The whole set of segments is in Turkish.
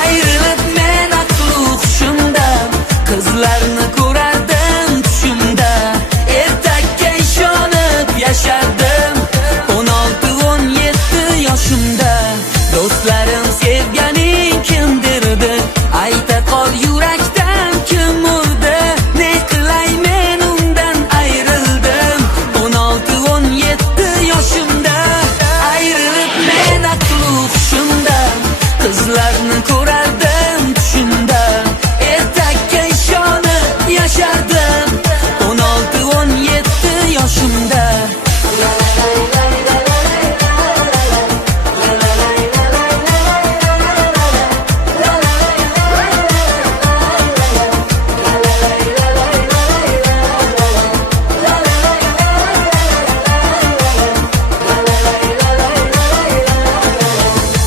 Ayrılıp men aql hushimdan qizlarni ko'rardim tushimda. Ertakka ishonib yashardim 16-17 yoshimda. Do'stlarim sevganing kimdirdi, ayta qol yurakdan kim urdi. Ne qilay men undan ayrildim 16-17 yoshimda. Ayrılıp men aql hushimdan qizlarni ko'rardim tushimda. Ertakka ishonib yashardim 16-17 yoshimda.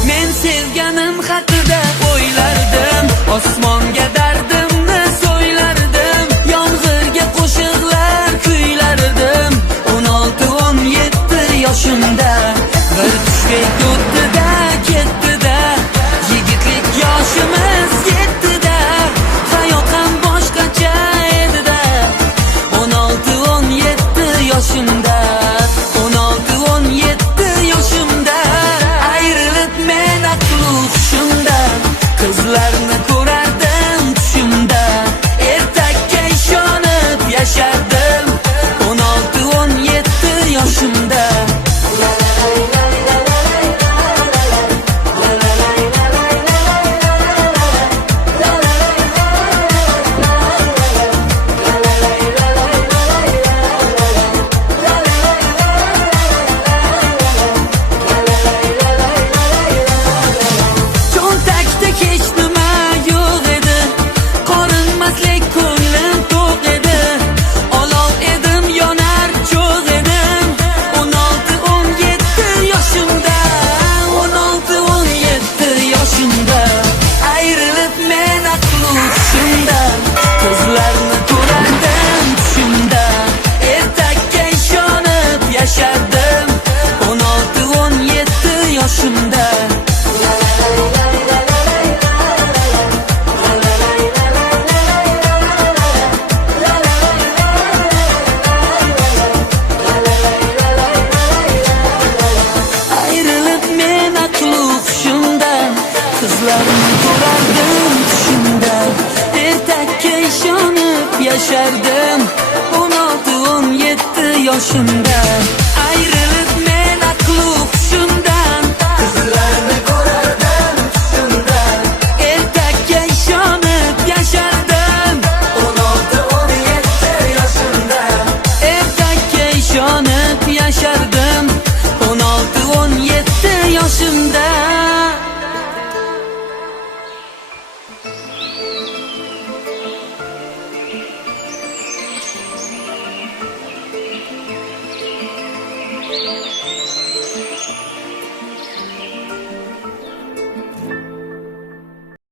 Men sevganim haqida o'ylardim, osmonga dardimni so'ylardim. Yomg'irga qo'shiqlar kuylardim 16-17 yoshimda. Bir tushlik o'tdi-da ketdi-da, yigitlik yoshimiz yetdi-da. Hayot ham boshqacha edi-da 16-17 yoshimda. 16-17 yoshimda. Ayrılıp men aql hushimdan qizlarni ko'rardim tushimda. Ertakka ishonib yashardim 16-17 yoshimda. Cho'ntakda hech nima yo'q edi, qorinmaslik ko'nglim to'q edi. Olov edim, yonar cho'g' edim 16-17 yoshimda. 16-17 yoshimda. Ayrılıp men aql hushimdan qizlarni ko'rardim tushimda. Ertakka ishonib yashardim 16-17 yoshimda. Ayrılıp men aql hushimdan qizlarni ko'rardim tushimda. Ertakka ishonib yashardim 16-17 yoshimda.